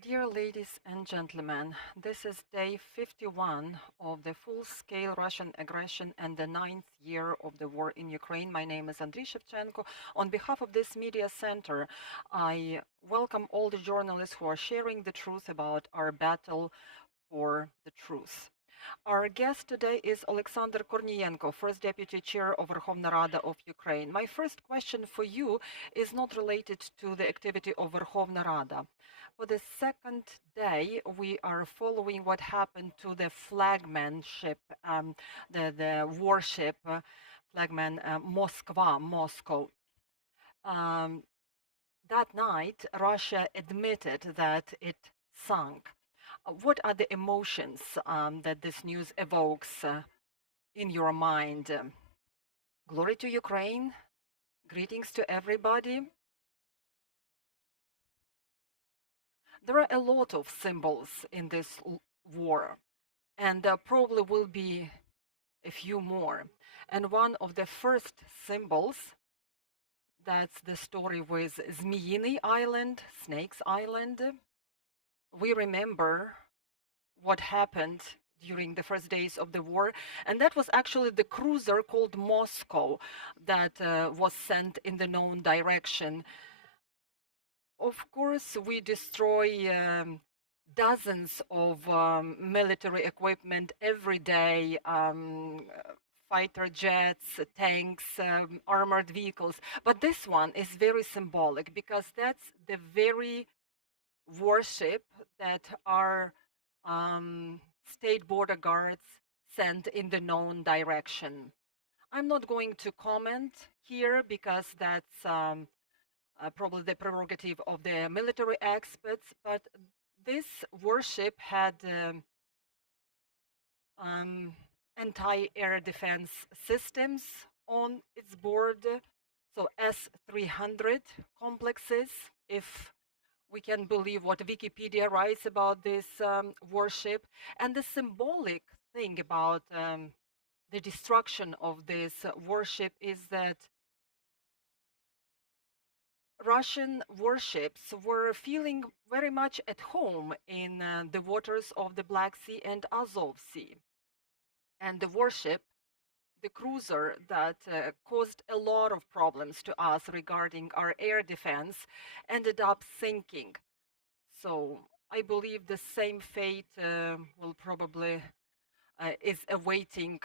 Dear ladies and gentlemen, this is day 51 of the full-scale Russian aggression and the 9th year of the war in Ukraine. My name is Andriy Shevchenko. On behalf of this media center, I welcome all the journalists who are sharing the truth about our battle for the truth. Our guest today is Oleksandr Korniyenko, First Deputy Chair of Verkhovna Rada of Ukraine. My first question for you is not related to the activity of Verkhovna Rada. For the second day, we are following what happened to the flagman ship, the warship, flagman Moskva, Moscow. That night, Russia admitted that it sunk. What are the emotions that this news evokes in your mind? Glory to Ukraine. Greetings to everybody. There are a lot of symbols in this war, and there probably will be a few more. And one of the first symbols, that's the story with Zmiyiny Island, Snake's Island. We remember what happened during the first days of the war, and that was actually the cruiser called Moscow that was sent in the known direction. Of course, we destroy dozens of military equipment every day, fighter jets, tanks, armored vehicles. But this one is very symbolic because that's the very warship that our state border guards sent in the known direction. I'm not going to comment here because that's probably the prerogative of the military experts, but this warship had anti-air defense systems on its board, so S-300 complexes, if we can believe what Wikipedia writes about this warship. And the symbolic thing about the destruction of this warship is that Russian warships were feeling very much at home in the waters of the Black Sea and Azov Sea. And the warship, the cruiser that caused a lot of problems to us regarding our air defense, ended up sinking. So I believe the same fate will probably is awaiting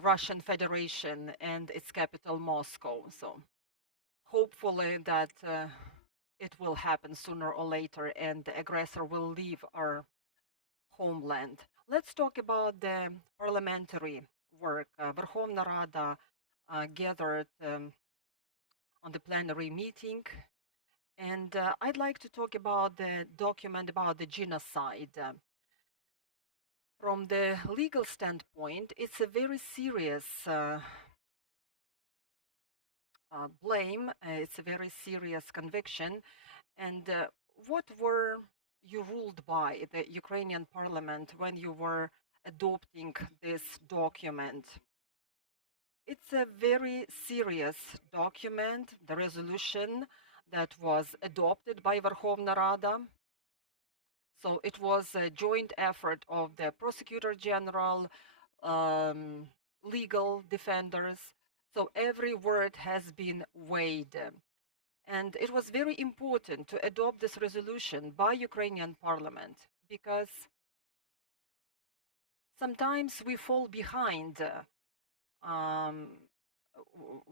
Russian Federation and its capital Moscow. So hopefully that it will happen sooner or later and the aggressor will leave our homeland. Let's talk about the parliamentary work. Verkhovna Rada gathered on the plenary meeting, and I'd like to talk about the document about the genocide. From the legal standpoint, it's a very serious blame, it's a very serious conviction. And what were you ruled by, the Ukrainian parliament, when you were adopting this document? It's a very serious document, the resolution that was adopted by Verkhovna Rada. So it was a joint effort of the prosecutor general, legal defenders. So every word has been weighed. And it was very important to adopt this resolution by Ukrainian parliament because sometimes we fall behind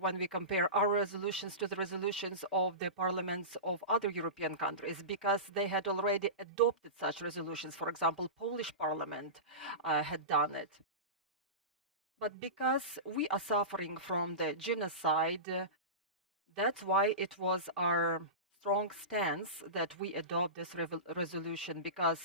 when we compare our resolutions to the resolutions of the parliaments of other European countries, because they had already adopted such resolutions. For example, Polish parliament had done it. But because we are suffering from the genocide, that's why it was our strong stance that we adopt this resolution, because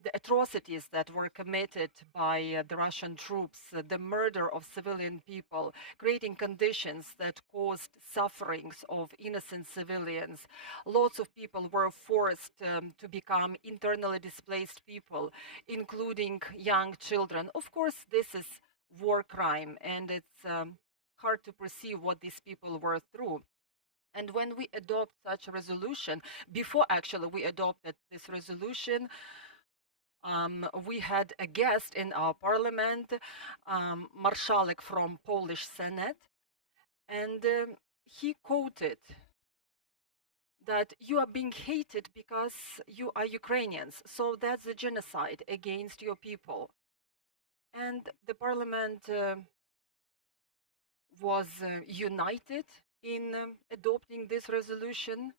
the atrocities that were committed by the Russian troops, the murder of civilian people, creating conditions that caused sufferings of innocent civilians. Lots of people were forced to become internally displaced people, including young children. Of course, this is war crime, and it's hard to perceive what these people were through. And when we adopt such a resolution, before actually we adopted this resolution, we had a guest in our parliament, Marszałek from Polish Senate, and he quoted that you are being hated because you are Ukrainians, so that's a genocide against your people. And the parliament was united in adopting this resolution,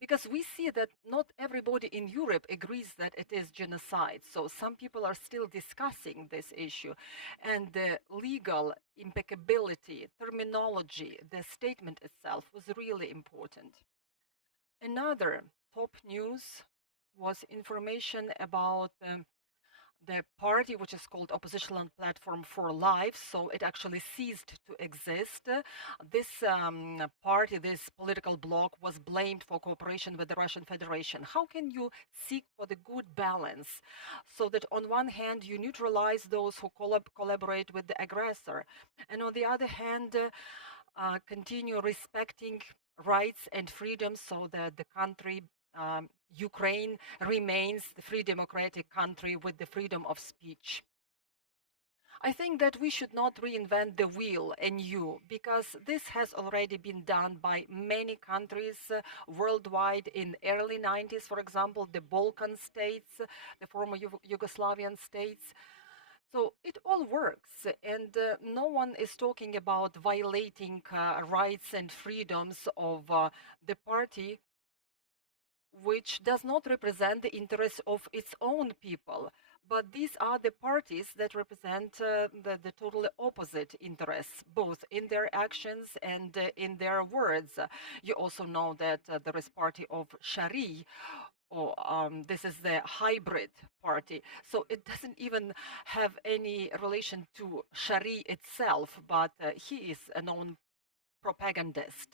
because we see that not everybody in Europe agrees that it is genocide. So some people are still discussing this issue, and the legal impeccability, terminology, the statement itself was really important. Another top news was information about the party, which is called Oppositional Platform for Life, so it actually ceased to exist. This party, this political bloc, was blamed for cooperation with the Russian Federation. How can you seek for the good balance so that on one hand you neutralize those who collaborate with the aggressor, and on the other hand continue respecting rights and freedoms so that the country, Ukraine, remains the free democratic country with the freedom of speech? I think that we should not reinvent the wheel anew, because this has already been done by many countries worldwide in early 90s, for example, the Balkan states, the former Yugoslavian states. So it all works, and no one is talking about violating rights and freedoms of the party which does not represent the interests of its own people. But these are the parties that represent the totally opposite interests, both in their actions and in their words. You also know that there is party of Shari, or this is the hybrid party. So it doesn't even have any relation to Shari itself, but he is a known propagandist.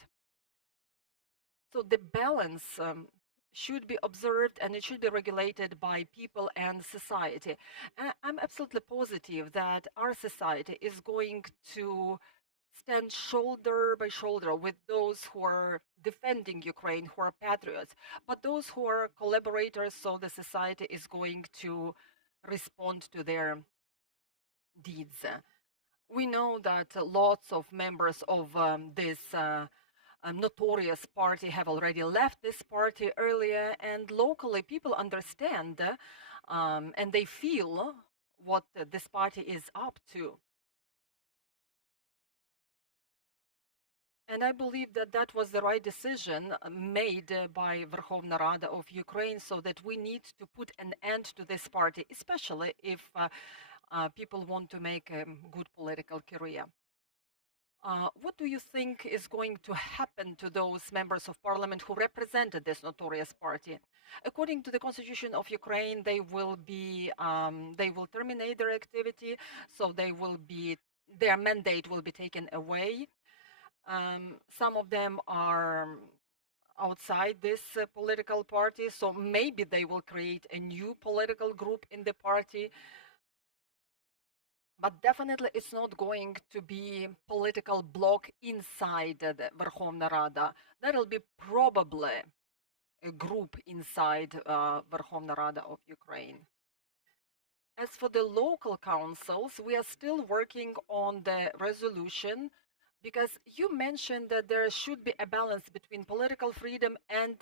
So the balance should be observed, and it should be regulated by people and society. And I'm absolutely positive that our society is going to stand shoulder by shoulder with those who are defending Ukraine, who are patriots, but those who are collaborators, so the society is going to respond to their deeds. We know that lots of members of this notorious party have already left this party earlier, and locally people understand and they feel what this party is up to. And I believe that that was the right decision made by Verkhovna Rada of Ukraine, so that we need to put an end to this party, especially if people want to make a good political career. What do you think is going to happen to those members of parliament who represented this notorious party? According to the constitution of Ukraine, they will terminate their activity, so their mandate will be taken away. Some of them are outside this political party, so maybe they will create a new political group in the party. But definitely it's not going to be political bloc inside the Verkhovna Rada. That'll be probably a group inside Verkhovna Rada of Ukraine. As for the local councils, we are still working on the resolution, because you mentioned that there should be a balance between political freedom and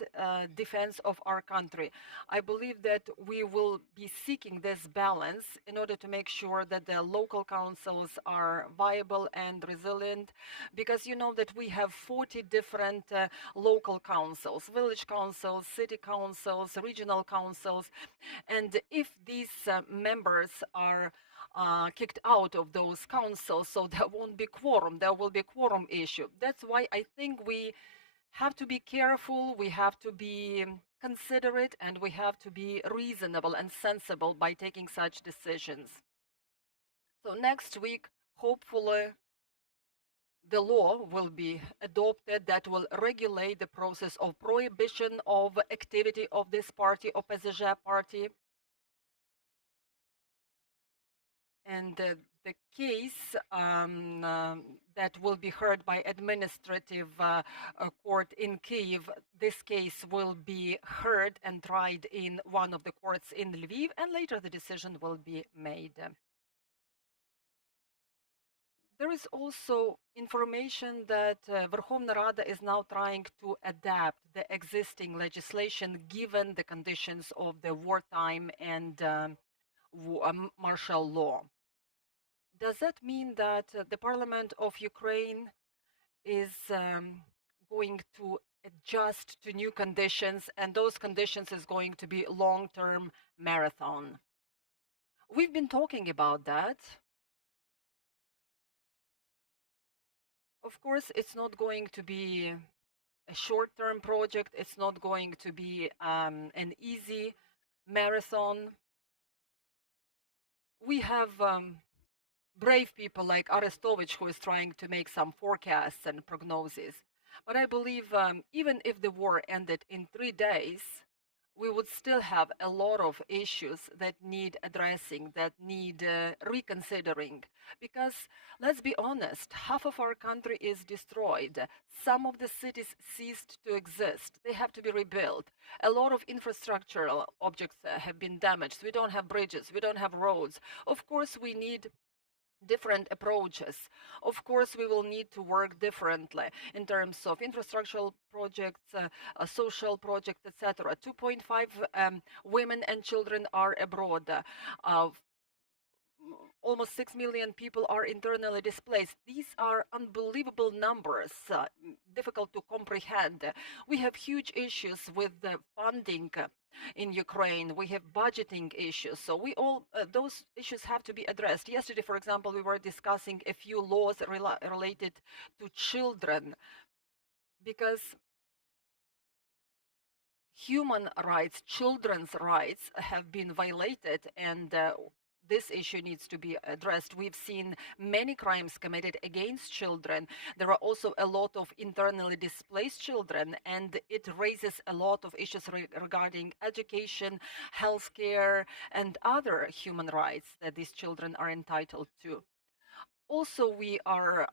defense of our country. I believe that we will be seeking this balance in order to make sure that the local councils are viable and resilient, because you know that we have 40 different local councils, village councils, city councils, regional councils, and if these members are kicked out of those councils, so there won't be quorum. There will be a quorum issue. That's why I think we have to be careful, we have to be considerate, and we have to be reasonable and sensible by taking such decisions. So next week, hopefully, the law will be adopted that will regulate the process of prohibition of activity of this party, OPZZ party. And the case that will be heard by administrative court in Kyiv, this case will be heard and tried in one of the courts in Lviv, and later the decision will be made. There is also information that Verkhovna Rada is now trying to adapt the existing legislation given the conditions of the wartime and martial law. Does that mean that the Parliament of Ukraine is going to adjust to new conditions, and those conditions is going to be long-term marathon? We've been talking about that. Of course, it's not going to be a short-term project. It's not going to be an easy marathon. We have brave people like Arestovich who is trying to make some forecasts and prognoses. But I believe even if the war ended in 3 days, we would still have a lot of issues that need addressing, that need reconsidering. Because let's be honest, half of our country is destroyed. Some of the cities ceased to exist. They have to be rebuilt. A lot of infrastructural objects have been damaged. We don't have bridges. We don't have roads. Of course, we need different approaches. Of course, we will need to work differently in terms of infrastructural projects, social projects, etc. 2.5 women and children are abroad. Almost 6 million people are internally displaced. These are unbelievable numbers, difficult to comprehend. We have huge issues with the funding in Ukraine. We have budgeting issues. So we all those issues have to be addressed. Yesterday, for example, we were discussing a few laws related to children, because human rights, children's rights have been violated, and this issue needs to be addressed. We've seen many crimes committed against children. There are also a lot of internally displaced children, and it raises a lot of issues regarding education, healthcare, and other human rights that these children are entitled to. Also, we are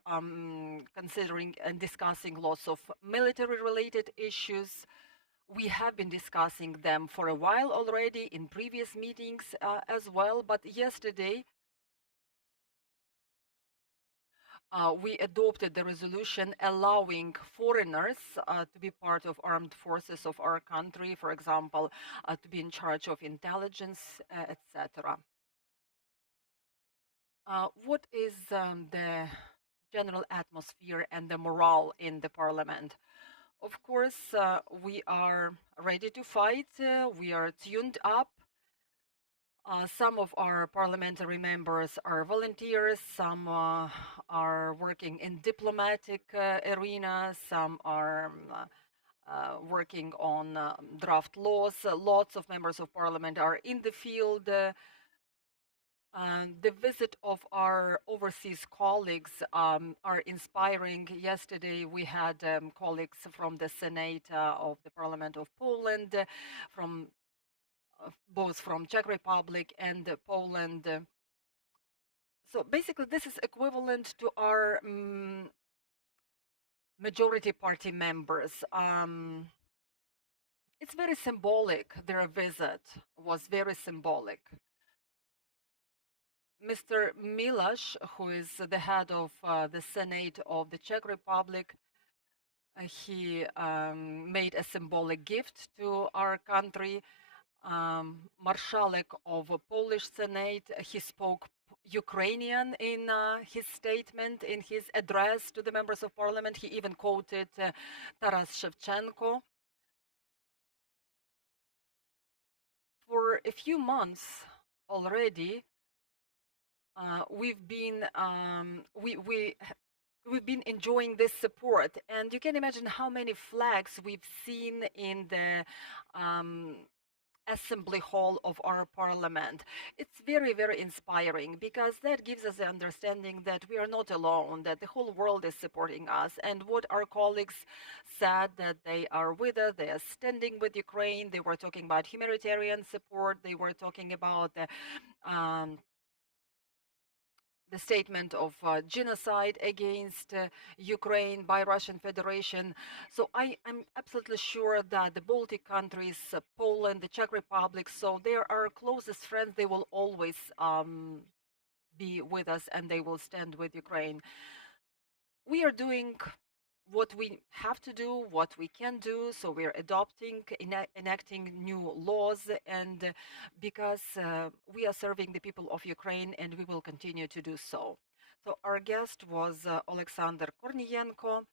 considering and discussing lots of military-related issues. We have been discussing them for a while already in previous meetings as well, but yesterday we adopted the resolution allowing foreigners to be part of armed forces of our country, for example, to be in charge of intelligence, etc. What is the general atmosphere and the morale in the parliament? Of course, we are ready to fight. We are tuned up. Some of our parliamentary members are volunteers. Some are working in diplomatic arenas. Some are working on draft laws. Lots of members of parliament are in the field. The visit of our overseas colleagues are inspiring. Yesterday, we had colleagues from the Senate of the Parliament of Poland, from both from Czech Republic and Poland. So basically, this is equivalent to our majority party members. It's very symbolic. Their visit was very symbolic. Mr. Milash, who is the head of the Senate of the Czech Republic, he made a symbolic gift to our country. Marszałek of a Polish Senate, he spoke Ukrainian in his statement, in his address to the members of parliament. He even quoted Taras Shevchenko. For a few months already, we've been enjoying this support, and you can imagine how many flags we've seen in the assembly hall of our parliament. It's very, very inspiring, because that gives us the understanding that we are not alone, that the whole world is supporting us. And what our colleagues said, that they are with us, they are standing with Ukraine. They were talking about humanitarian support. They were talking about the statement of genocide against Ukraine by Russian Federation. So I'm absolutely sure that the Baltic countries, Poland, the Czech Republic, so they are our closest friends. They will always be with us and they will stand with Ukraine. We are doing what we have to do, what we can do. So we're adopting, enacting new laws, and because we are serving the people of Ukraine, and we will continue to do so. So our guest was Oleksandr Korniyenko,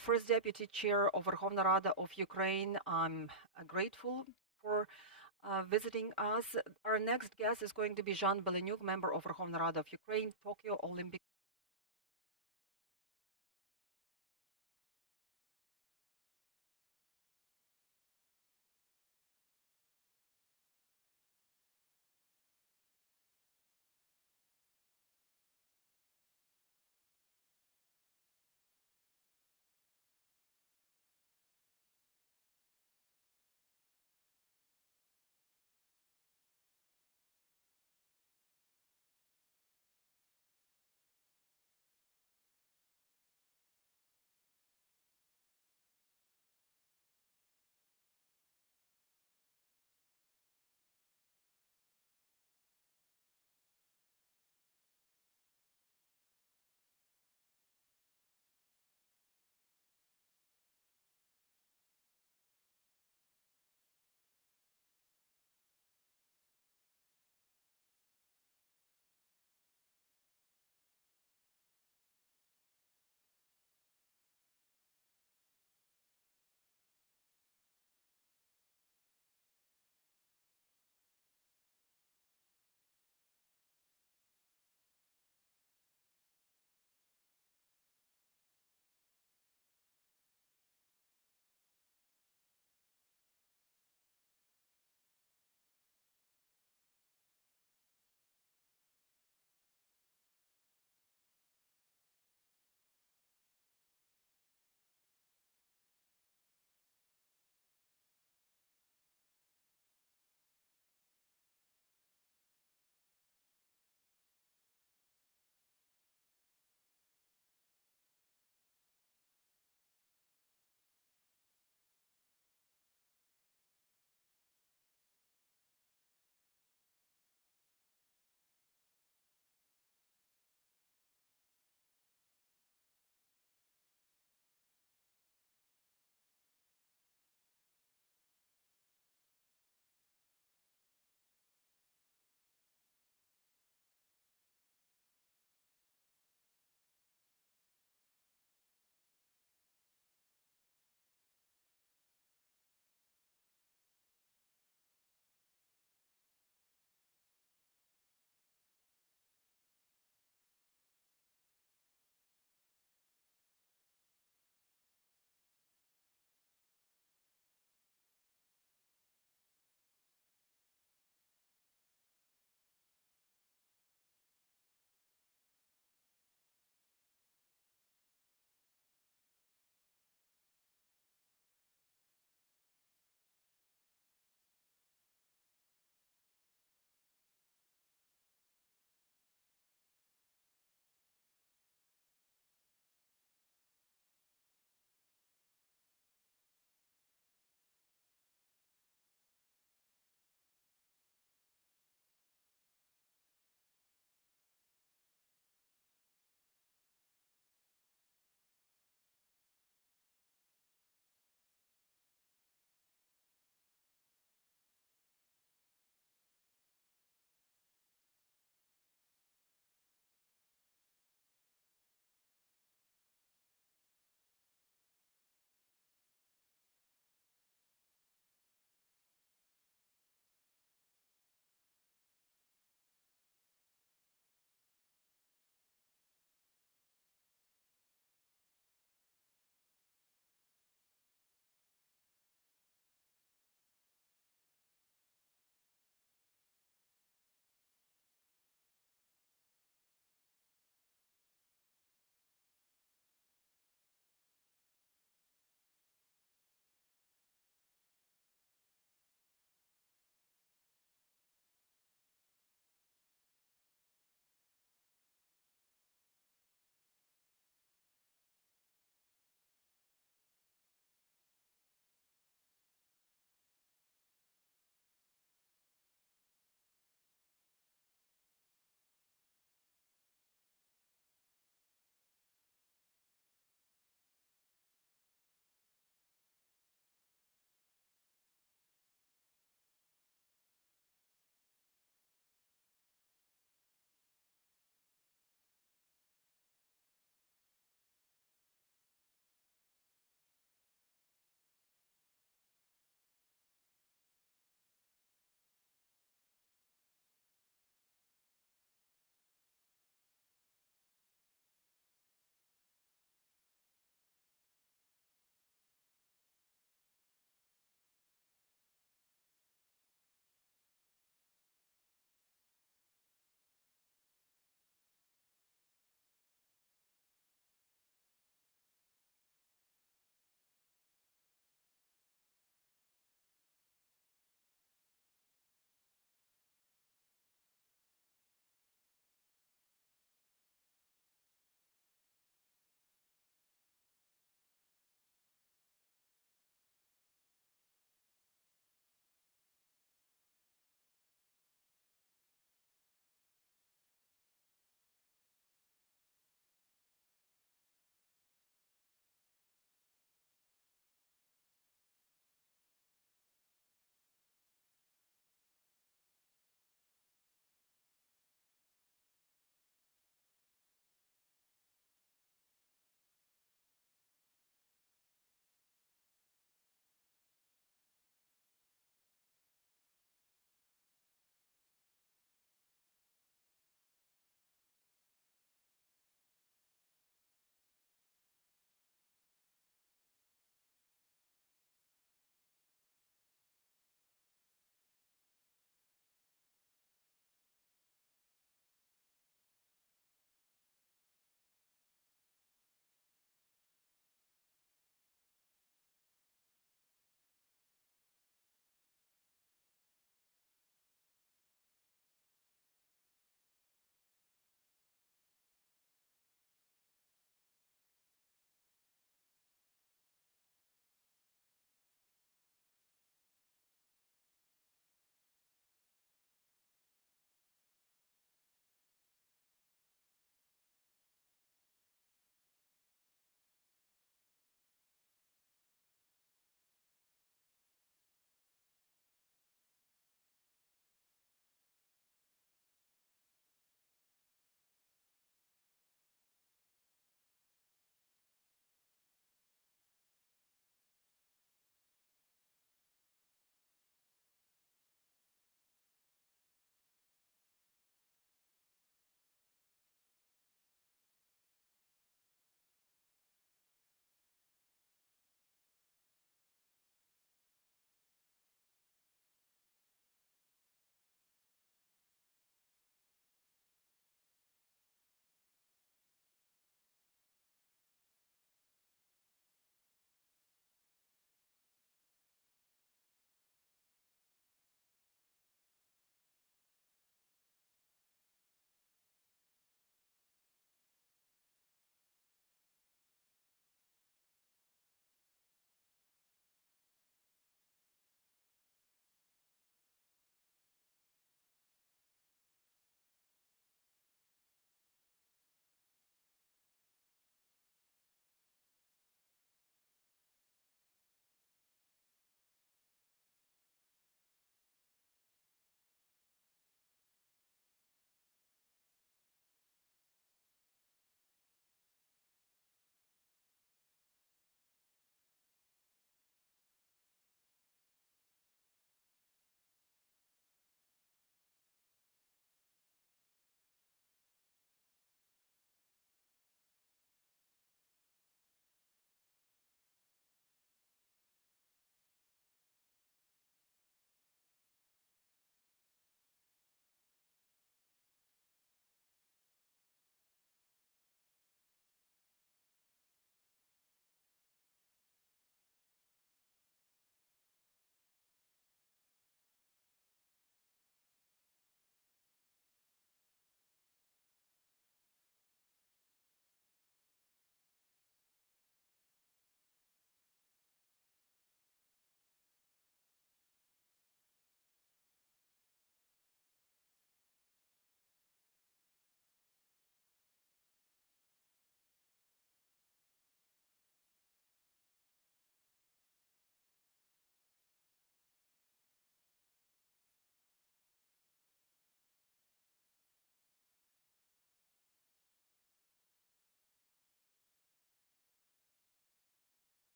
first deputy chair of Verkhovna Rada of Ukraine. I'm grateful for visiting us. Our next guest is going to be Zhan Beleniuk, member of Verkhovna Rada of Ukraine, Tokyo Olympic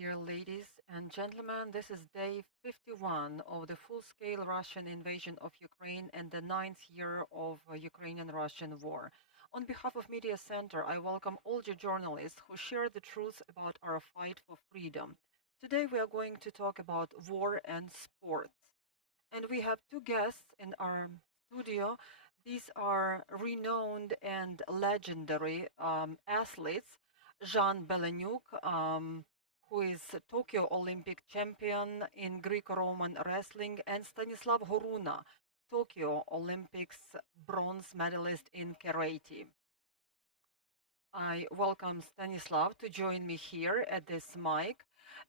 Dear ladies and gentlemen, this is day 51 of the full-scale Russian invasion of Ukraine and the ninth year of Ukrainian-Russian war. On behalf of Media Center, I welcome all you journalists who share the truth about our fight for freedom. Today we are going to talk about war and sports. And we have two guests in our studio. These are renowned and legendary athletes, Zhan Beleniuk, who is a Tokyo Olympic champion in Greco-Roman wrestling, and Stanislav Horuna, Tokyo Olympics Bronze Medalist in karate. I welcome Stanislav to join me here at this mic,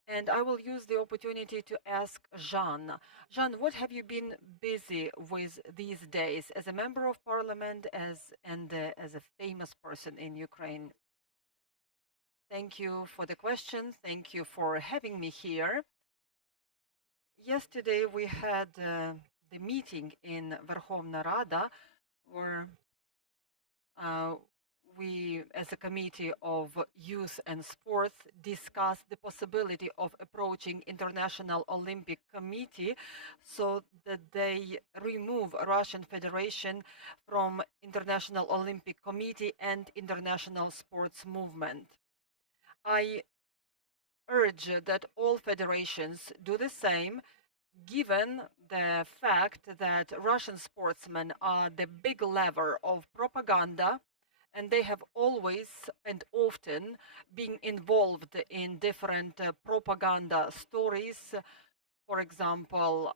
and I will use the opportunity to ask Zhan. Zhan, what have you been busy with these days as a member of parliament as a famous person in Ukraine? Thank you for the question. Thank you for having me here. Yesterday we had the meeting in Verkhovna Rada where we, as a committee of youth and sports, discussed the possibility of approaching International Olympic Committee so that they remove Russian Federation from International Olympic Committee and international sports movement. I urge that all federations do the same, given the fact that Russian sportsmen are the big lever of propaganda, and they have always and often been involved in different propaganda stories. For example,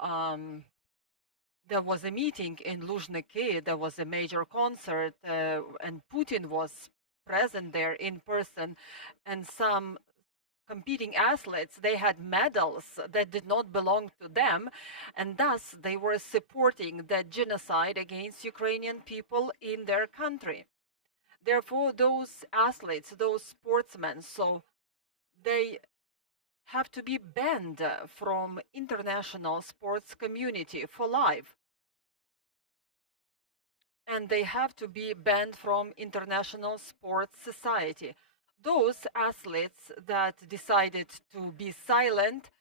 there was a meeting in Luzhniki, there was a major concert, and Putin was present there in person, and some competing athletes, they had medals that did not belong to them, and thus they were supporting the genocide against Ukrainian people in their country. Therefore, those athletes, those sportsmen, so they have to be banned from international sports community for life. And they have to be banned from international sports society. Those athletes that decided to be silent,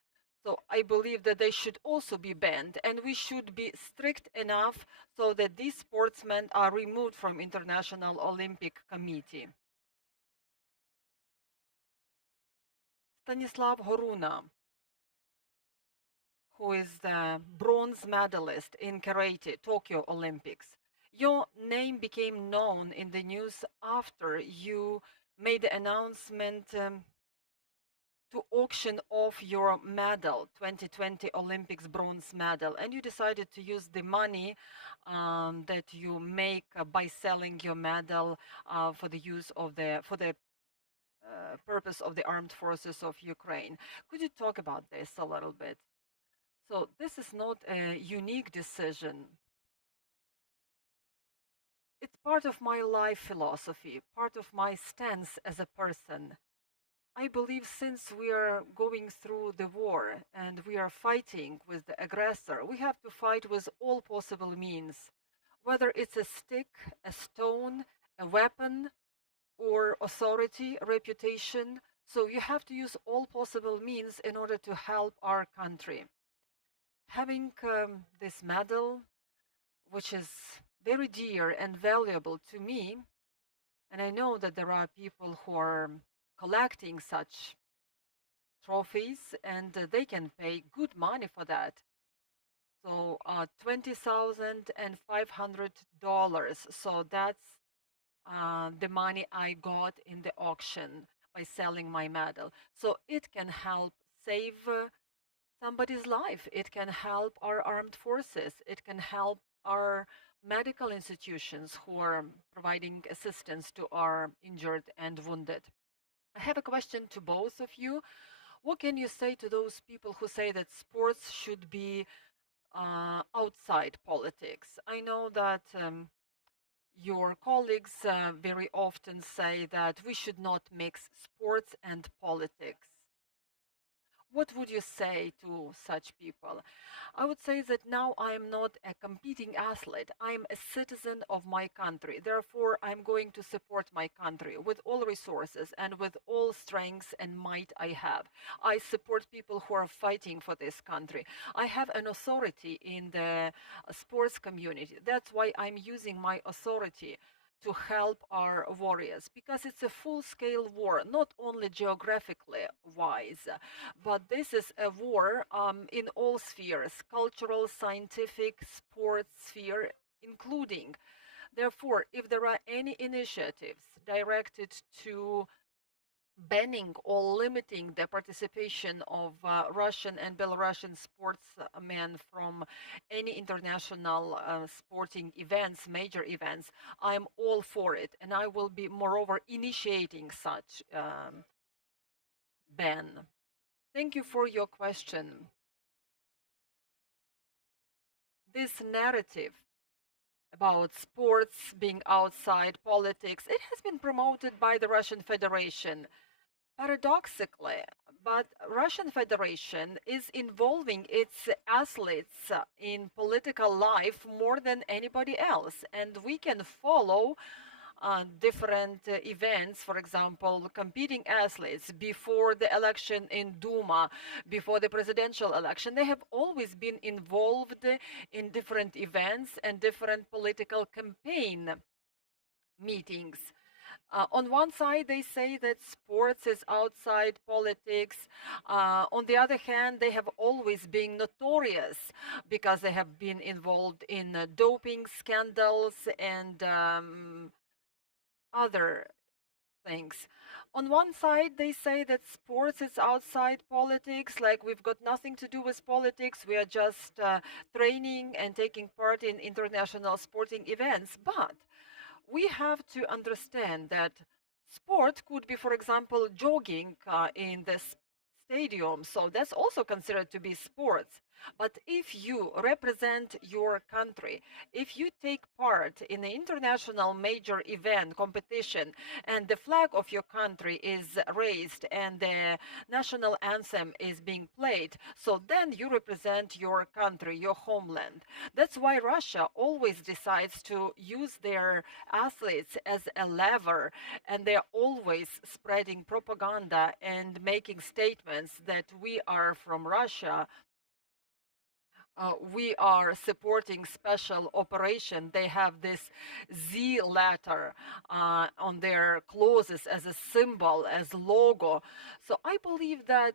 so I believe that they should also be banned, and we should be strict enough so that these sportsmen are removed from International Olympic Committee. Stanislav Horuna, who is the bronze medalist in karate, Tokyo Olympics. Your name became known in the news after you made the announcement to auction off your medal, 2020 Olympics bronze medal, and you decided to use the money that you make by selling your medal for the use of the purpose of the armed forces of Ukraine. Could you talk about this a little bit? So this is not a unique decision. It's part of my life philosophy, part of my stance as a person. I believe since we are going through the war and we are fighting with the aggressor, we have to fight with all possible means, whether it's a stick, a stone, a weapon, or authority, reputation. So you have to use all possible means in order to help our country. Having this medal, which is very dear and valuable to me, and I know that there are people who are collecting such trophies and they can pay good money for that. So $20,500. So that's the money I got in the auction by selling my medal. So it can help save somebody's life. It can help our armed forces. It can help our medical institutions who are providing assistance to our injured and wounded. I have a question to both of you. What can you say to those people who say that sports should be outside politics? I know that your colleagues very often say that we should not mix sports and politics. What would you say to such people? I would say that now I am not a competing athlete. I am a citizen of my country. Therefore, I'm going to support my country with all resources and with all strengths and might I have. I support people who are fighting for this country. I have an authority in the sports community. That's why I'm using my authority to help our warriors, because it's a full scale war, not only geographically wise, but this is a war in all spheres: cultural, scientific, sports sphere, including. Therefore, if there are any initiatives directed to banning or limiting the participation of Russian and Belarusian sportsmen from any international sporting events, major events, I'm all for it. And I will be, moreover, initiating such ban. Thank you for your question. This narrative about sports being outside politics, it has been promoted by the Russian Federation. Paradoxically, but Russian Federation is involving its athletes in political life more than anybody else, and we can follow different events, for example, competing athletes before the election in Duma, before the presidential election. They have always been involved in different events and different political campaign meetings. On one side, they say that sports is outside politics. On the other hand, they have always been notorious because they have been involved in doping scandals and other things. On one side, they say that sports is outside politics, like we've got nothing to do with politics, we are just training and taking part in international sporting events. But we have to understand that sport could be, for example, jogging in the stadium. So that's also considered to be sports. But if you represent your country, if you take part in an international major event, competition, and the flag of your country is raised and the national anthem is being played, so then you represent your country, your homeland. That's why Russia always decides to use their athletes as a lever, and they're always spreading propaganda and making statements that we are from Russia, we are supporting special operation. They have this Z letter on their clothes as a symbol, as logo. So I believe that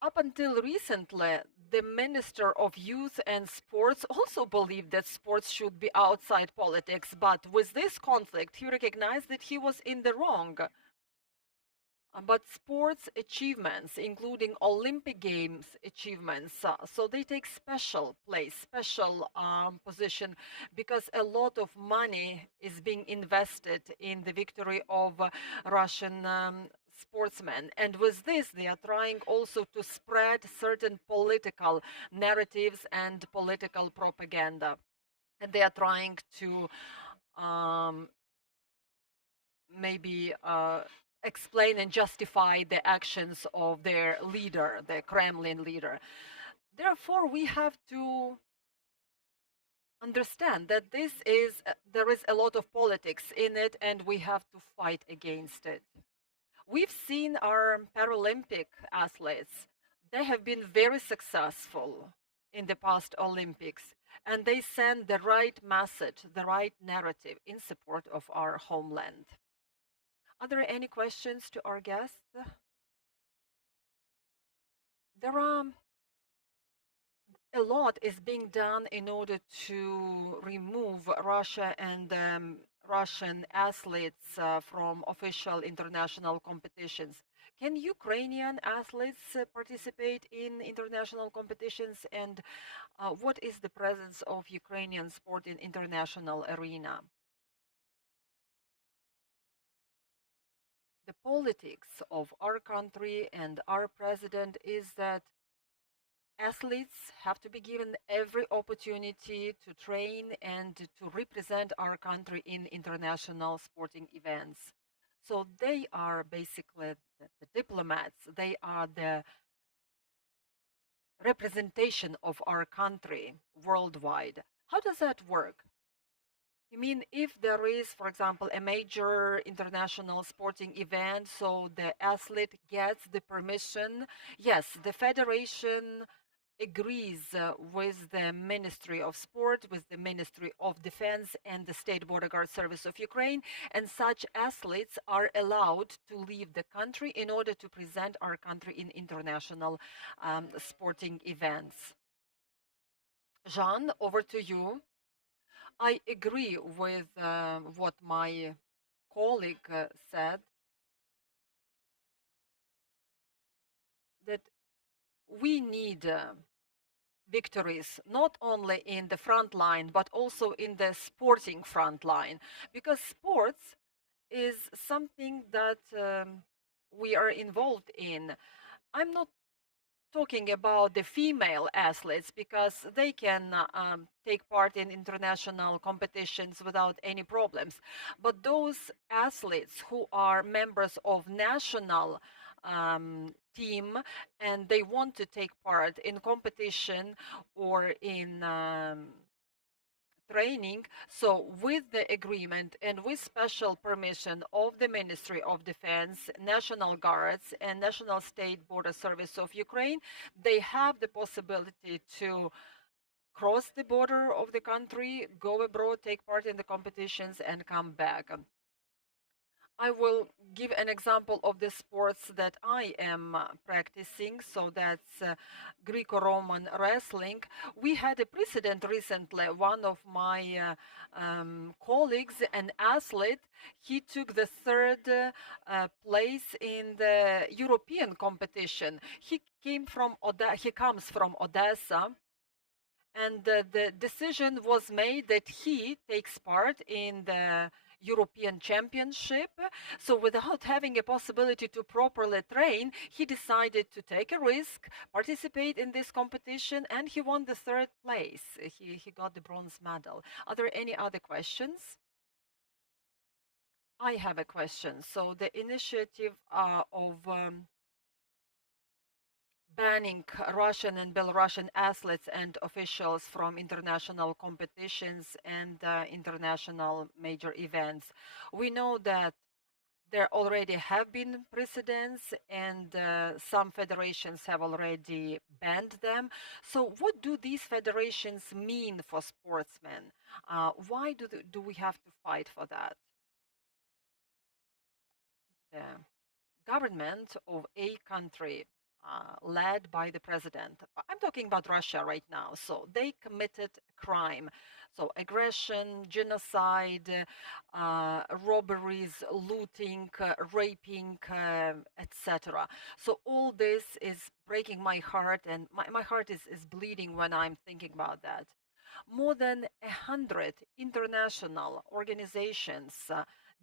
up until recently, the Minister of Youth and Sports also believed that sports should be outside politics. But with this conflict, he recognized that he was in the wrong. But sports achievements, including Olympic Games achievements, so they take special place, special position, because a lot of money is being invested in the victory of Russian sportsmen. And with this, they are trying also to spread certain political narratives and political propaganda. And they are trying to maybe explain and justify the actions of their leader, the Kremlin leader. Therefore, we have to understand that there is a lot of politics in it, and we have to fight against it. We've seen our Paralympic athletes; they have been very successful in the past Olympics, and they send the right message, the right narrative in support of our homeland. Are there any questions to our guests? There are a lot is being done in order to remove Russia and Russian athletes from official international competitions. Can Ukrainian athletes participate in international competitions? And what is the presence of Ukrainian sport in international arena? The politics of our country and our president is that athletes have to be given every opportunity to train and to represent our country in international sporting events. So they are basically the diplomats. They are the representation of our country worldwide. How does that work? You mean if there is, for example, a major international sporting event, so the athlete gets the permission? Yes, the federation agrees with the Ministry of Sport, with the Ministry of Defense and the State Border Guard Service of Ukraine, and such athletes are allowed to leave the country in order to present our country in international sporting events. Zhan, over to you. I agree with what my colleague said, that we need victories not only in the front line but also in the sporting front line, because sports is something that we are involved in. I'm not talking about the female athletes because they can take part in international competitions without any problems. But those athletes who are members of national team and they want to take part in competition or in training. So with the agreement and with special permission of the Ministry of Defense, National Guards and National State Border Service of Ukraine, they have the possibility to cross the border of the country, go abroad, take part in the competitions and come back. I will give an example of the sports that I am practicing. So that's Greco-Roman wrestling. We had a precedent recently. One of my colleagues, an athlete, he took the third place in the European competition. He comes from Odessa, and the decision was made that he takes part in the European Championship. So without having a possibility to properly train, he decided to take a risk, participate in this competition, and he won the third place. He got the bronze medal. Are there any other questions? I have a question. So the initiative of banning Russian and Belarusian athletes and officials from international competitions and international major events. We know that there already have been precedents and some federations have already banned them. So what do these federations mean for sportsmen? Why do we have to fight for that? The government of a country led by the president. I'm talking about Russia right now. So they committed crime. So aggression, genocide, robberies, looting, raping, etc. So all this is breaking my heart, and my heart is bleeding when I'm thinking about that. More than 100 international organizations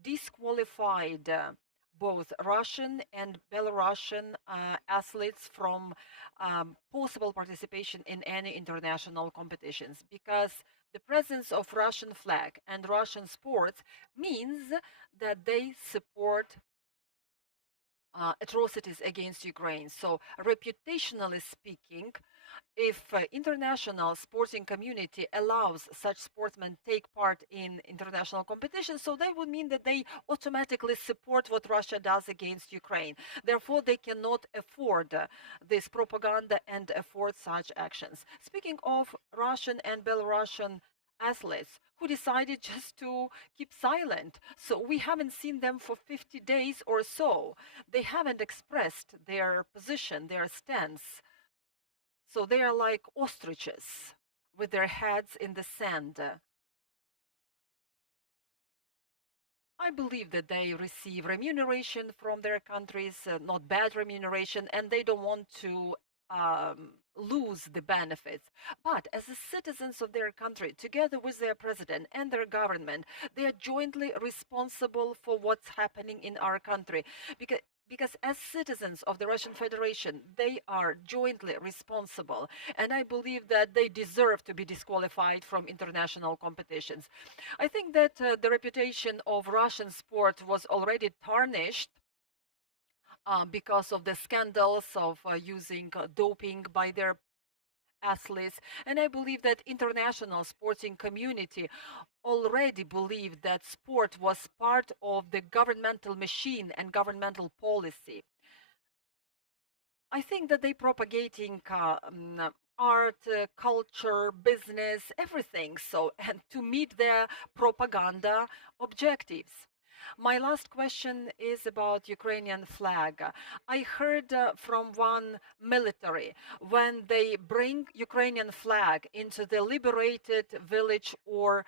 disqualified both Russian and Belarusian athletes from possible participation in any international competitions, because the presence of Russian flag and Russian sports means that they support atrocities against Ukraine. So reputationally speaking, if international sporting community allows such sportsmen take part in international competitions, so that would mean that they automatically support what Russia does against Ukraine. Therefore, they cannot afford this propaganda and afford such actions. Speaking of Russian and Belarusian athletes who decided just to keep silent. So we haven't seen them for 50 days or so. They haven't expressed their position, their stance. So they are like ostriches with their heads in the sand. I believe that they receive remuneration from their countries, not bad remuneration, and they don't want to lose the benefits. But as the citizens of their country, together with their president and their government, they are jointly responsible for what's happening in our country. because as citizens of the Russian Federation, they are jointly responsible, and I believe that they deserve to be disqualified from international competitions. I think that the reputation of Russian sport was already tarnished because of the scandals of using doping by their athletes. And I believe that international sporting community already believed that sport was part of the governmental machine and governmental policy. I think that they propagating art, culture, business, everything. So, and to meet their propaganda objectives. My last question is about Ukrainian flag. I heard from one military when they bring Ukrainian flag into the liberated village or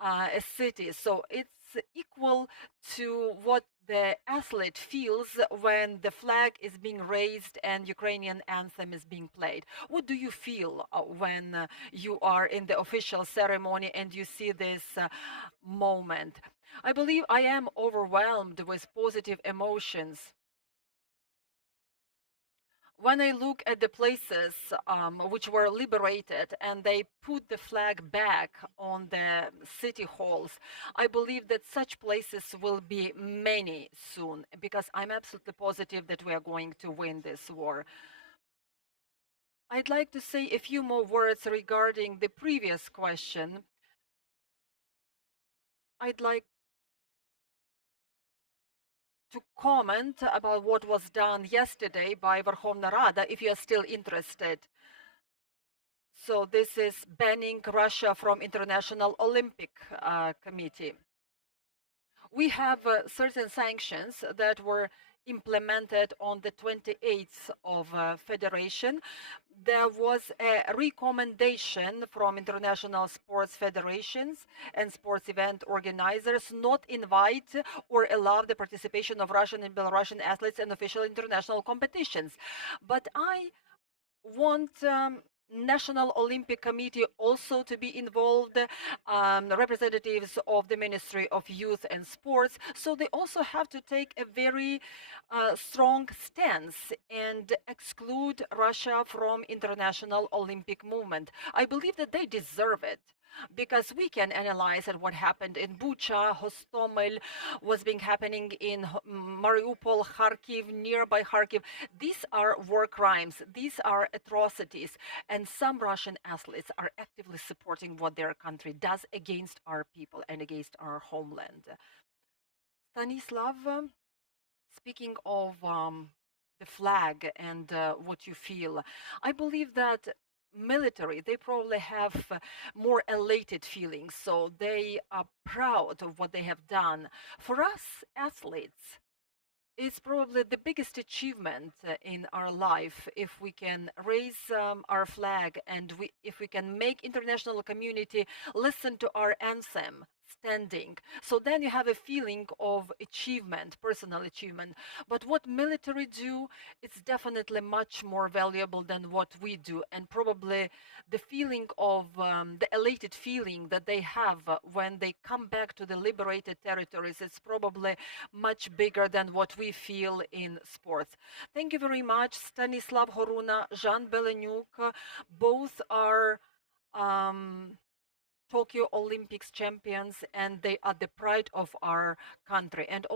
a city. So it's equal to what the athlete feels when the flag is being raised and Ukrainian anthem is being played. What do you feel when you are in the official ceremony and you see this moment? I believe I am overwhelmed with positive emotions when I look at the places which were liberated and they put the flag back on the city halls, I believe that such places will be many soon because I'm absolutely positive that we are going to win this war. I'd like to say a few more words regarding the previous question. I'd like to comment about what was done yesterday by Verkhovna Rada, if you are still interested. So this is banning Russia from International Olympic Committee. We have certain sanctions that were implemented on the 28th of Federation. There was a recommendation from international sports federations and sports event organizers not invite or allow the participation of Russian and Belarusian athletes in official international competitions. But I want National Olympic Committee also to be involved, representatives of the Ministry of Youth and Sports. So they also have to take a very strong stance and exclude Russia from international Olympic movement. I believe that they deserve it, because we can analyze at what happened in Bucha, Hostomel, what's been happening in Mariupol, Kharkiv, nearby Kharkiv. These are war crimes. These are atrocities. And some Russian athletes are actively supporting what their country does against our people and against our homeland. Stanislav, speaking of the flag and what you feel, I believe that military, they probably have more elated feelings, so they are proud of what they have done. For us athletes, it's probably the biggest achievement in our life if we can raise our flag and if we can make international community listen to our anthem standing. So then you have a feeling of achievement, personal achievement. But what military do, it's definitely much more valuable than what we do. And probably the feeling of the elated feeling that they have when they come back to the liberated territories, it's probably much bigger than what we feel in sports. Thank you very much, Stanislav Horuna, Zhan Beleniuk. Both are Tokyo Olympics champions, and they are the pride of our country. And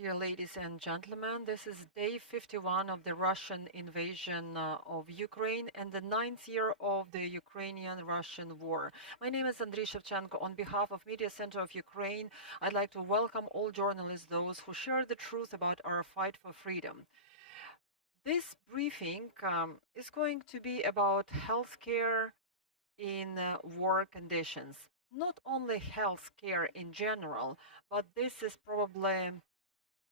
Dear ladies and gentlemen, this is day 51 of the Russian invasion of Ukraine and the ninth year of the Ukrainian-Russian war. My name is Andriy Shevchenko. On behalf of Media Center of Ukraine, I'd like to welcome all journalists, those who share the truth about our fight for freedom. This briefing is going to be about healthcare in war conditions. Not only healthcare in general, but this is probably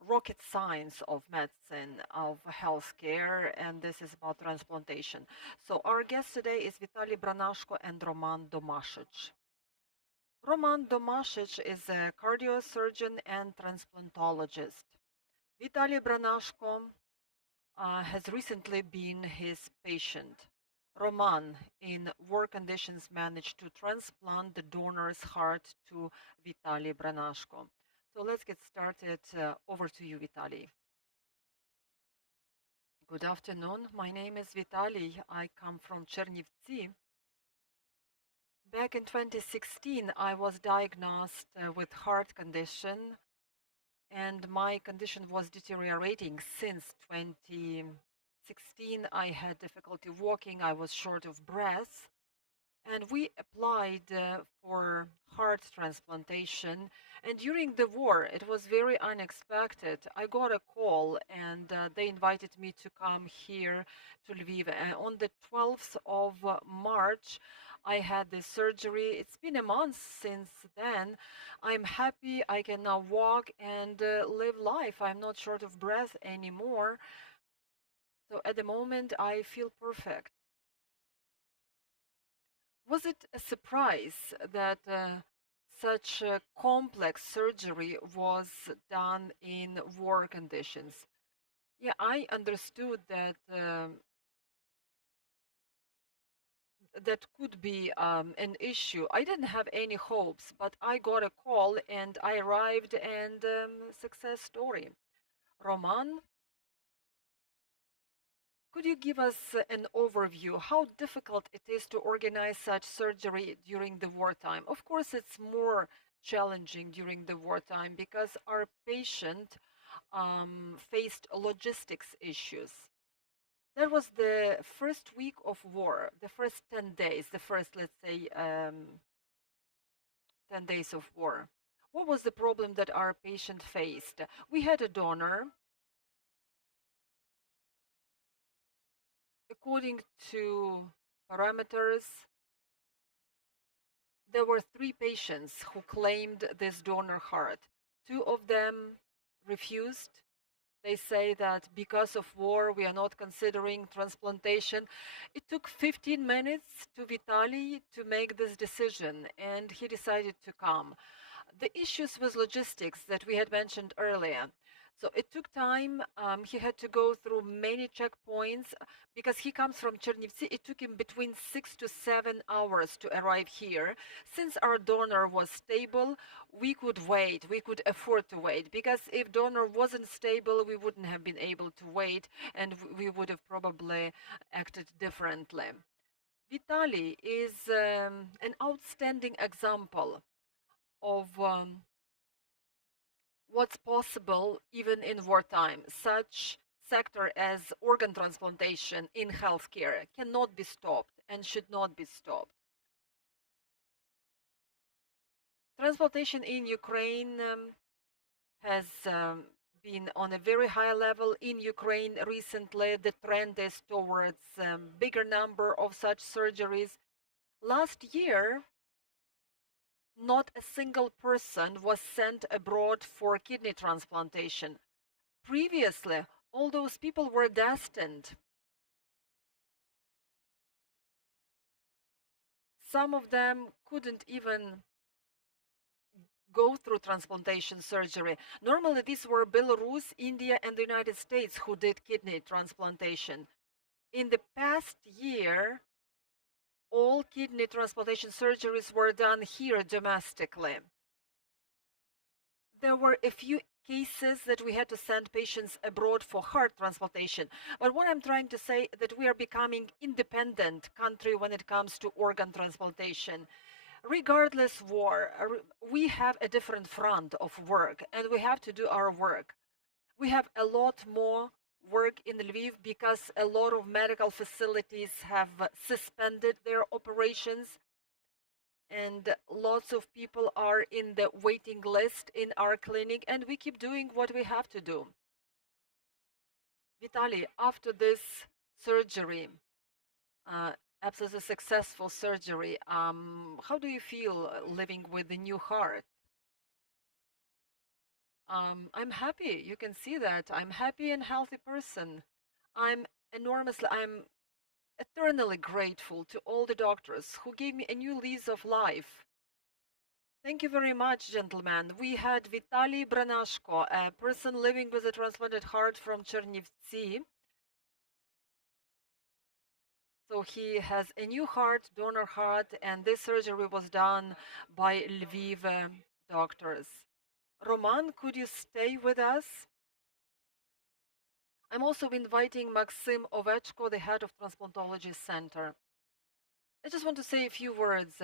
rocket science of medicine, of healthcare, and this is about transplantation. So our guest today is Vitaly Branashko and Roman Domashich. Roman Domashich is a cardiosurgeon and transplantologist. Vitaly Branashko has recently been his patient. Roman, in war conditions, managed to transplant the donor's heart to Vitaly Branashko. So let's get started. Over to you, Vitaly. Good afternoon. My name is Vitaly. I come from Chernivtsi. Back in 2016, I was diagnosed with heart condition, and my condition was deteriorating since 2016. I had difficulty walking. I was short of breath. And we applied for heart transplantation. And during the war, it was very unexpected. I got a call, and they invited me to come here to Lviv. And on the 12th of March, I had this surgery. It's been a month since then. I'm happy I can now walk and live life. I'm not short of breath anymore. So at the moment, I feel perfect. Was it a surprise that such a complex surgery was done in war conditions? Yeah, I understood that that could be an issue. I didn't have any hopes, but I got a call and I arrived, and success story. Roman, could you give us an overview how difficult it is to organize such surgery during the wartime? Of course, it's more challenging during the wartime because our patient faced logistics issues. That was the first week of war, the first 10 days, the first, let's say, 10 days of war. What was the problem that our patient faced? We had a donor. According to parameters, there were 3 patients who claimed this donor heart. 2 of them refused. They say that because of war, we are not considering transplantation. It took 15 minutes to Vitaly to make this decision, and he decided to come. The issues with logistics that we had mentioned earlier. So it took time. He had to go through many checkpoints because he comes from Chernivtsi. It took him between 6 to 7 hours to arrive here. Since our donor was stable, we could wait. We could afford to wait, because if donor wasn't stable, we wouldn't have been able to wait, and we would have probably acted differently. Vitaly is an outstanding example of what's possible even in wartime. Such sector as organ transplantation in healthcare cannot be stopped and should not be stopped. Transplantation in Ukraine has been on a very high level. In Ukraine recently, the trend is towards bigger number of such surgeries. Last year, not a single person was sent abroad for kidney transplantation. Previously, all those people were destined. Some of them couldn't even go through transplantation surgery. Normally, these were Belarus, India, and the United States who did kidney transplantation. In the past year, all kidney transplantation surgeries were done here domestically. There were a few cases that we had to send patients abroad for heart transplantation. But what I'm trying to say is that we are becoming independent country when it comes to organ transplantation. Regardless war, we have a different front of work, and we have to do our work. We have a lot more work in Lviv because a lot of medical facilities have suspended their operations, and lots of people are in the waiting list in our clinic, and we keep doing what we have to do. Vitaly, after this surgery, after the successful surgery, how do you feel living with the new heart? I'm happy. You can see that. I'm happy and healthy person. I'm I'm eternally grateful to all the doctors who gave me a new lease of life. Thank you very much, gentlemen. We had Vitaly Branashko, a person living with a transplanted heart from Chernivtsi. So he has a new heart, donor heart, and this surgery was done by Lviv doctors. Roman, could you stay with us? I'm also inviting Maxim Ovechko, the head of Transplantology Center. I just want to say a few words.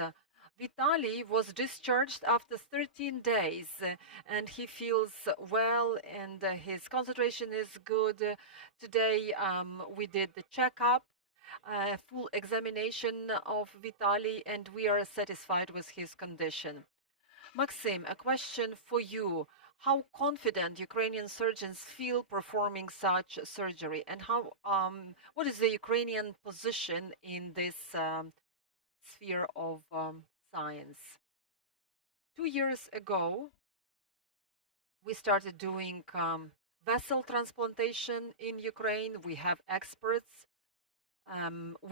Vitaly was discharged after 13 days and he feels well and his concentration is good. Today we did the checkup, full examination of Vitaly, and we are satisfied with his condition. Maxim, a question for you. How confident Ukrainian surgeons feel performing such surgery, and what is the Ukrainian position in this sphere of science? 2 years ago, we started doing vessel transplantation in Ukraine. We have experts.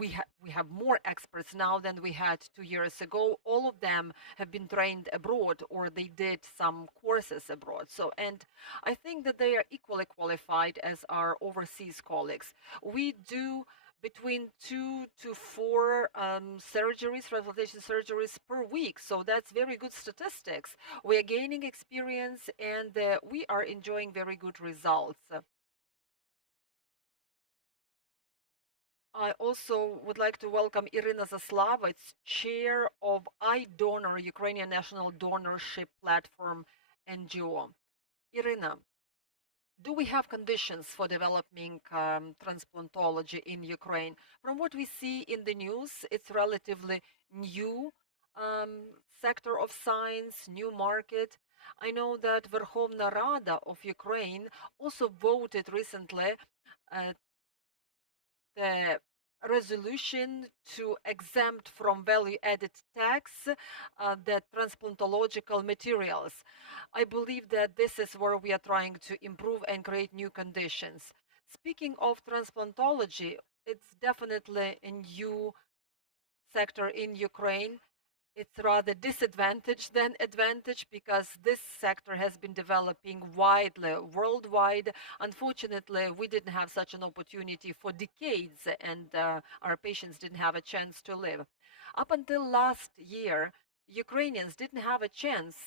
We have more experts now than we had 2 years ago. All of them have been trained abroad or they did some courses abroad. So, and I think that they are equally qualified as our overseas colleagues. We do between 2 to 4 surgeries, transplantation surgeries per week. So that's very good statistics. We are gaining experience and we are enjoying very good results. I also would like to welcome Irina Zaslava, it's chair of iDonor, Ukrainian National Donorship Platform NGO. Irina, do we have conditions for developing transplantology in Ukraine? From what we see in the news, it's relatively new sector of science, new market. I know that Verkhovna Rada of Ukraine also voted recently the resolution to exempt from value-added tax the transplantological materials. I believe that this is where we are trying to improve and create new conditions. Speaking of transplantology, it's definitely a new sector in Ukraine. It's rather disadvantage than advantage because this sector has been developing widely worldwide. Unfortunately, we didn't have such an opportunity for decades and our patients didn't have a chance to live. Up until last year, Ukrainians didn't have a chance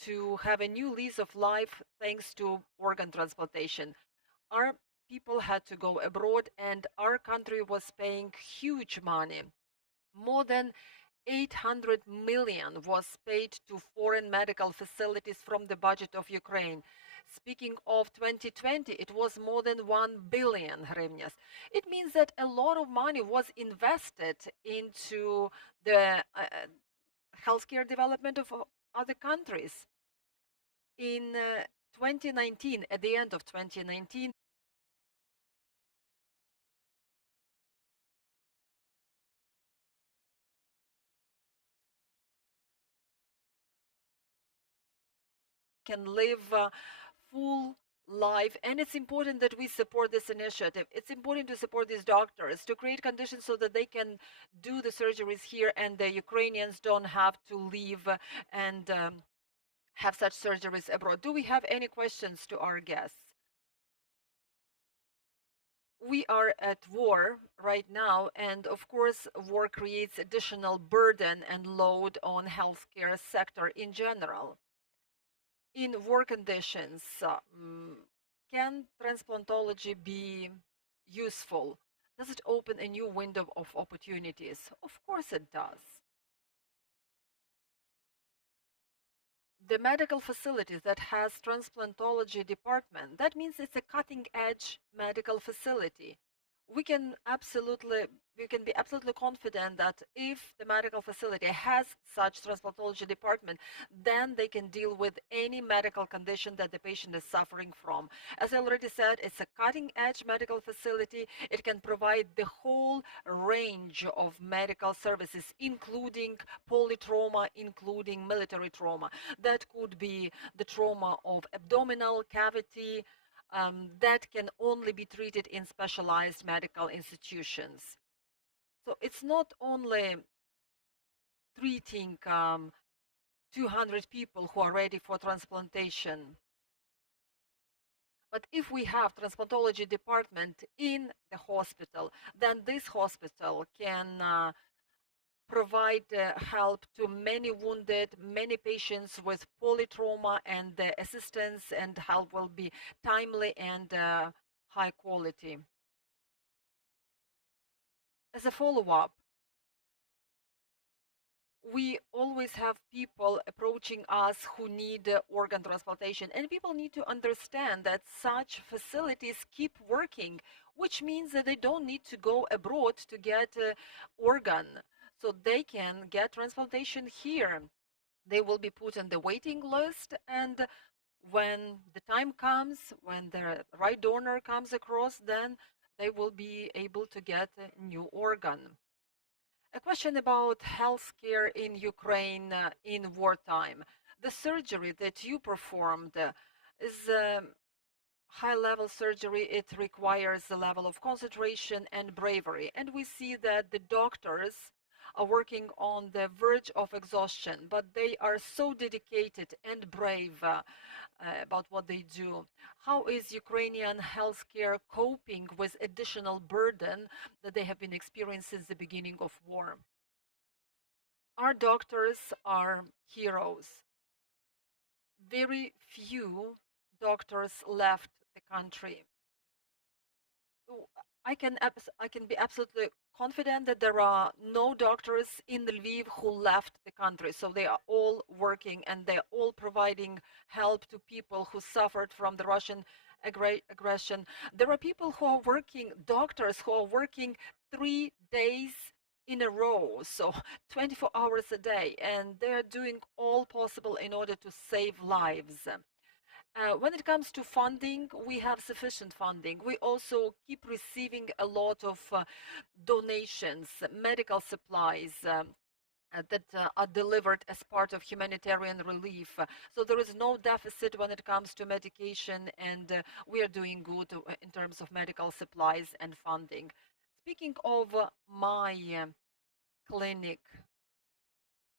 to have a new lease of life thanks to organ transplantation. Our people had to go abroad and our country was paying huge money. More than 800 million was paid to foreign medical facilities from the budget of Ukraine. Speaking of 2020, it was more than 1 billion hryvnias. It means that a lot of money was invested into the healthcare development of other countries. In 2019, at the end of 2019, can live full life, and it's important that we support this initiative. It's important to support these doctors to create conditions so that they can do the surgeries here and the Ukrainians don't have to leave and have such surgeries abroad. Do we have any questions to our guests? We are at war right now, and of course war creates additional burden and load on healthcare sector in general. In war conditions, can transplantology be useful? Does it open a new window of opportunities? Of course it does. the medical facilities that has transplantology department, that means it's a cutting edge medical facility. We can be absolutely confident that if the medical facility has such transplantology department, then they can deal with any medical condition that the patient is suffering from. As I already said, it's a cutting edge medical facility. It can provide the whole range of medical services, including polytrauma, including military trauma. That could be the trauma of abdominal cavity, that can only be treated in specialized medical institutions. So it's not only treating 200 people who are ready for transplantation, but if we have transplantology department in the hospital, then this hospital can provide help to many wounded, many patients with polytrauma, and the assistance and help will be timely and high quality. As a follow-up, we always have people approaching us who need organ transplantation, and people need to understand that such facilities keep working, which means that they don't need to go abroad to get organ. So they can get transplantation here. They will be put on the waiting list, and when the time comes, when the right donor comes across, then they will be able to get a new organ. A question about healthcare in Ukraine in wartime. The surgery that you performed is high-level surgery. It requires a level of concentration and bravery, and we see that the doctors are working on the verge of exhaustion, but they are so dedicated and brave about what they do. How is Ukrainian healthcare coping with additional burden that they have been experiencing since the beginning of war? Our doctors are heroes. Very few doctors left the country. I can be absolutely confident that there are no doctors in Lviv who left the country. So they are all working, and they're all providing help to people who suffered from the Russian aggression. There are people who are working, doctors who are working 3 days in a row, so 24 hours a day, and they're doing all possible in order to save lives. When it comes to funding, we have sufficient funding. We also keep receiving a lot of donations, medical supplies that are delivered as part of humanitarian relief. So there is no deficit when it comes to medication, and we are doing good in terms of medical supplies and funding. Speaking of my clinic,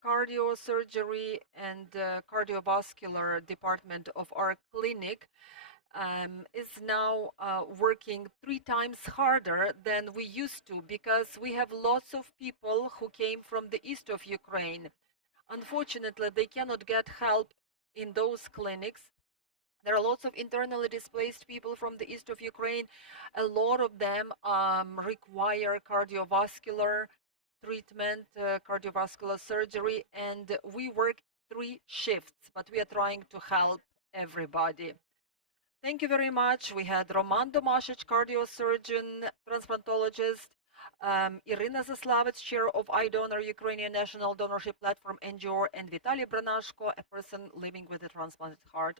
cardiosurgery and cardiovascular department of our clinic is now working 3 times harder than we used to, because we have lots of people who came from the east of Ukraine. Unfortunately, they cannot get help in those clinics. There are lots of internally displaced people from the east of Ukraine. A lot of them require cardiovascular treatment, cardiovascular surgery, and we work 3 shifts, but we are trying to help everybody. Thank you very much. We had Roman Domasic, cardiosurgeon, transplantologist, Irina Zaslavets, chair of iDonor, Ukrainian National Donorship Platform NGO, and Vitaly Branashko, a person living with a transplanted heart.